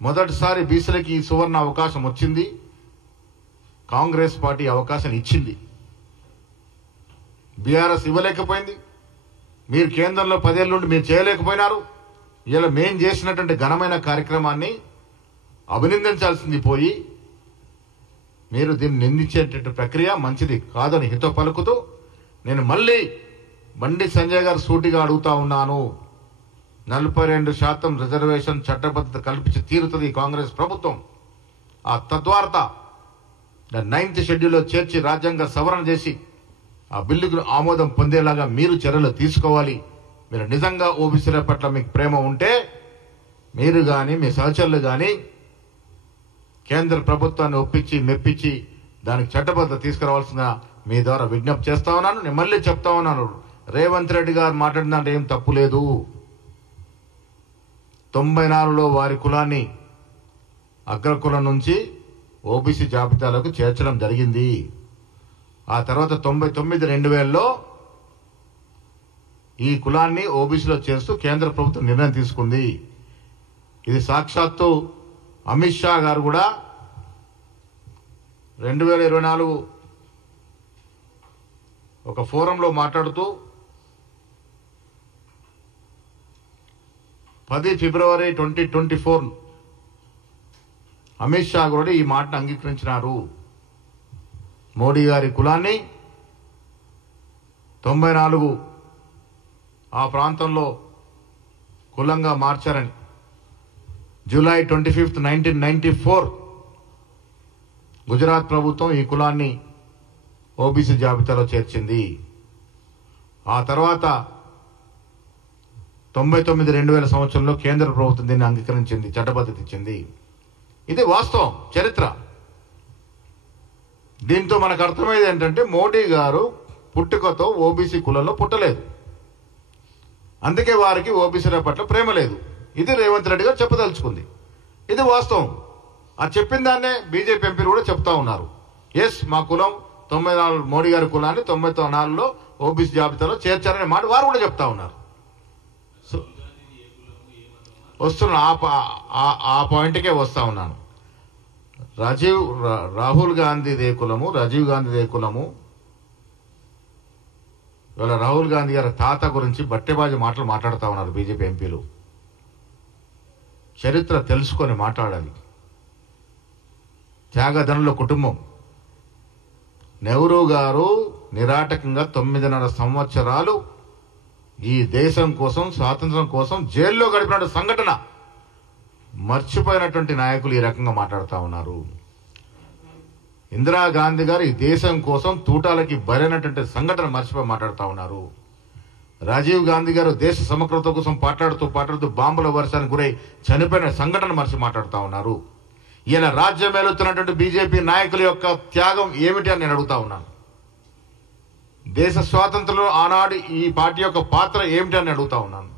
మొదటిసారి బీసీలకి ఈ సువర్ణ అవకాశం వచ్చింది. కాంగ్రెస్ పార్టీ అవకాశం ఇచ్చింది. బీఆర్ఎస్ ఇవ్వలేకపోయింది. మీరు కేంద్రంలో 10 ఏళ్ళ నుండి మీరు చేయలేకపోయినారు. ఇలా మేం చేసినటువంటి ఘనమైన కార్యక్రమాన్ని అభినందించాల్సింది పోయి మీరు దీన్ని నిందించేటటువంటి ప్రక్రియ మంచిది కాదని హితో పలుకుతూ నేను మళ్ళీ బండి సంజయ్ గారు సూటిగా అడుగుతా ఉన్నాను. 42% రిజర్వేషన్ చట్టబద్ధత కల్పించి తీరుతుంది కాంగ్రెస్ ప్రభుత్వం. ఆ తద్వారా 9th షెడ్యూల్లో చేర్చి రాజ్యాంగ సవరణ చేసి ఆ బిల్లుకు ఆమోదం పొందేలాగా మీరు చర్యలు తీసుకోవాలి. మీరు నిజంగా ఓబీసీల పట్ల మీకు ప్రేమ ఉంటే మీరు కానీ మీ సహచరులు కానీ కేంద్ర ప్రభుత్వాన్ని ఒప్పించి మెప్పించి దానికి చట్టబద్ధత తీసుకురావాల్సిన మీ ద్వారా విజ్ఞప్తి చేస్తా ఉన్నాను. నేను మళ్ళీ చెప్తా ఉన్నాను, రేవంత్ రెడ్డి గారు మాట్లాడిన దాంట్లో ఏం తప్పు లేదు. 94లో వారి కులాన్ని అగ్రకులం నుంచి ఓబీసీ జాబితాలకు చేర్చడం జరిగింది. ఆ తర్వాత 99 2000లో ఈ కులాన్ని ఓబీసీలో చేస్తూ కేంద్ర ప్రభుత్వం నిర్ణయం తీసుకుంది. ఇది సాక్షాత్తు అమిత్ షా గారు కూడా 2024 ఒక ఫోరంలో మాట్లాడుతూ 10 ఫిబ్రవరి 2024 అమిత్ షా కూడా ఈ మాటను అంగీకరించినారు. మోడీ గారి కులాన్ని 94 ఆ ప్రాంతంలో కులంగా మార్చారని. జూలై 25, 1994 గుజరాత్ ప్రభుత్వం ఈ కులాన్ని ఓబీసీ జాబితాలో చేర్చింది. ఆ తర్వాత 99 2000 సంవత్సరంలో కేంద్ర ప్రభుత్వం దీన్ని అంగీకరించింది, చట్టబద్ధత ఇచ్చింది. ఇది వాస్తవం, చరిత్ర. దీంతో మనకు అర్థమయ్యేది ఏంటంటే మోడీ గారు పుట్టుకతో ఓబీసీ కులంలో పుట్టలేదు, అందుకే వారికి ఓబీసీల పట్ల ప్రేమ లేదు. ఇది రేవంత్ రెడ్డి గారు చెప్పదలుచుకుంది. ఇది వాస్తవం. ఆ చెప్పిన దాన్నే బీజేపీ ఎంపీలు కూడా చెప్తా ఉన్నారు. ఎస్, మా కులం 94 మోడీ గారి కులాన్ని 94లో ఓబీసీ జాబితాలో చేర్చారనే మాట వారు కూడా చెప్తా ఉన్నారు. వస్తున్నా ఆ పాయింట్కే వస్తా ఉన్నాను. రాహుల్ గాంధీదే కులము, రాజీవ్ గాంధీదే కులము. ఇవాళ రాహుల్ గాంధీ గారి తాత గురించి బట్టెబాజీ మాటలు మాట్లాడుతూ ఉన్నారు బీజేపీ ఎంపీలు. చరిత్ర తెలుసుకొని మాట్లాడాలి. త్యాగధనుల కుటుంబం. నెహ్రూ గారు నిరాటకంగా 9.5 సంవత్సరాలు ఈ దేశం కోసం, స్వాతంత్రం కోసం జైల్లో గడిపిన సంఘటన మర్చిపోయినటువంటి నాయకులు ఈ రకంగా మాట్లాడుతూ ఉన్నారు. ఇందిరాగాంధీ గారు ఈ దేశం కోసం తూటాలకి బలైనటువంటి సంఘటన మర్చిపోయి మాట్లాడుతూ ఉన్నారు. రాజీవ్ గాంధీ గారు దేశ సమగ్రత కోసం పాట్లాడుతూ బాంబుల వర్షానికి గురై చనిపోయిన సంఘటన మర్చి మాట్లాడుతూ ఉన్నారు. ఇలా రాజ్యం ఏలుతున్నటువంటి బీజేపీ నాయకుల యొక్క త్యాగం ఏమిటి అని నేను అడుగుతా ఉన్నాను. దేశ స్వాతంత్రంలో ఆనాడు ఈ పార్టీ యొక్క పాత్ర ఏమిటి అని అడుగుతా ఉన్నాను.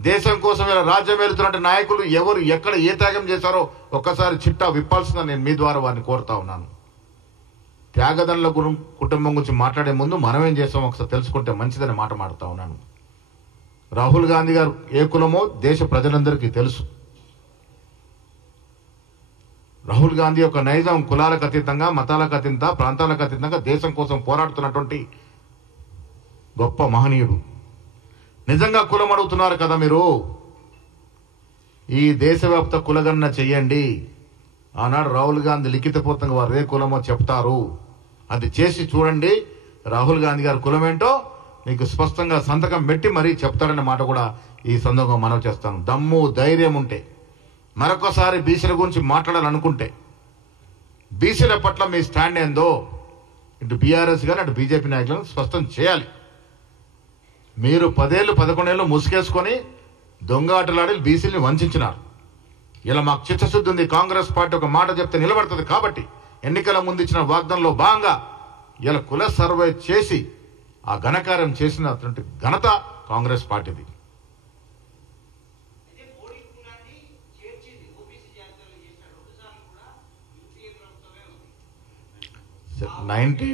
దేశం కోసం ఇలా రాజ్యం ఏలుతున్నటువంటి నాయకులు ఎవరు ఎక్కడ ఏ త్యాగం చేశారో ఒక్కసారి చిట్టా విప్పాల్సిందని నేను మీ ద్వారా వారిని కోరుతా ఉన్నాను. త్యాగదనుల కుటుంబం గురించి మాట్లాడే ముందు మనం ఏం చేస్తాం ఒకసారి తెలుసుకుంటే మంచిదని మాట మాడుతా ఉన్నాను. రాహుల్ గాంధీ గారు ఏ కులమో దేశ ప్రజలందరికీ తెలుసు. రాహుల్ గాంధీ యొక్క నైజం కులాలకు అతీతంగా, మతాలకు అతీతంగా, ప్రాంతాలకు అతీతంగా దేశం కోసం పోరాడుతున్నటువంటి గొప్ప మహనీయుడు. నిజంగా కులం అడుగుతున్నారు కదా మీరు, ఈ దేశవ్యాప్త కులగణన చెయ్యండి. ఆనాడు రాహుల్ గాంధీ లిఖితపూర్వకంగా వారు ఏ కులమో చెప్తారు, అది చేసి చూడండి. రాహుల్ గాంధీ గారి కులం ఏంటో మీకు స్పష్టంగా సంతకం పెట్టి మరీ చెప్తారనే మాట కూడా ఈ సందర్భంగా మనవి చేస్తాను. దమ్ము ధైర్యం ఉంటే మరొకసారి బీసీల గురించి మాట్లాడాలనుకుంటే, బీసీల పట్ల మీ స్టాండ్ ఏందో ఇటు బీఆర్ఎస్ కానీ అటు బీజేపీ నాయకులను స్పష్టం చేయాలి. మీరు 10 ఏళ్ళు 11 ఏళ్ళు ముసుగేసుకొని దొంగ ఆటలాడి బీసీని వంచినారు. ఇలా మాకు చిత్తశుద్ధి ఉంది. కాంగ్రెస్ పార్టీ ఒక మాట చెప్తే నిలబడుతుంది కాబట్టి ఎన్నికల ముందు ఇచ్చిన వాగ్దానంలో భాగంగా ఇలా కుల సర్వే చేసి ఆ ఘనకార్యం చేసినటువంటి ఘనత కాంగ్రెస్ పార్టీది. 90